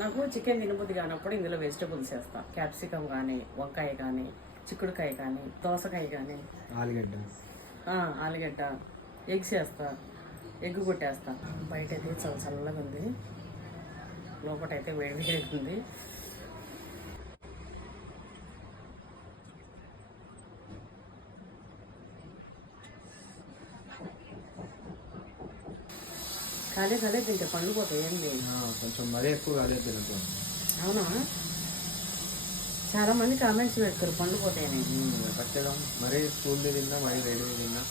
నాకు చికెన్ తినబుద్ధి కానప్పుడు ఇందులో వెజిటబుల్స్ వేస్తాను. క్యాప్సికమ్ కానీ, వంకాయ కానీ, చిక్కుడుకాయ కానీ, దోసకాయ కానీ, ఆలుగడ్డ, ఎగ్స్ వేస్తా, ఎగ్ కొట్టేస్తా. బయట అయితే చాలా చల్లగా ఉంది, లోపలైతే వేడి వేడిగా ఉంది. కాలే తింటే పండు పోతాయి. ఏంది కొంచెం మరీ ఎక్కువ కాలేదు తినకు. అవునా? చాలా మంది కామెంట్స్ పెడతారు పండు పోతాయని. పట్టేదాం మరీ స్కూల్ తిన్నా, మరీ రెడీ తిన్నా.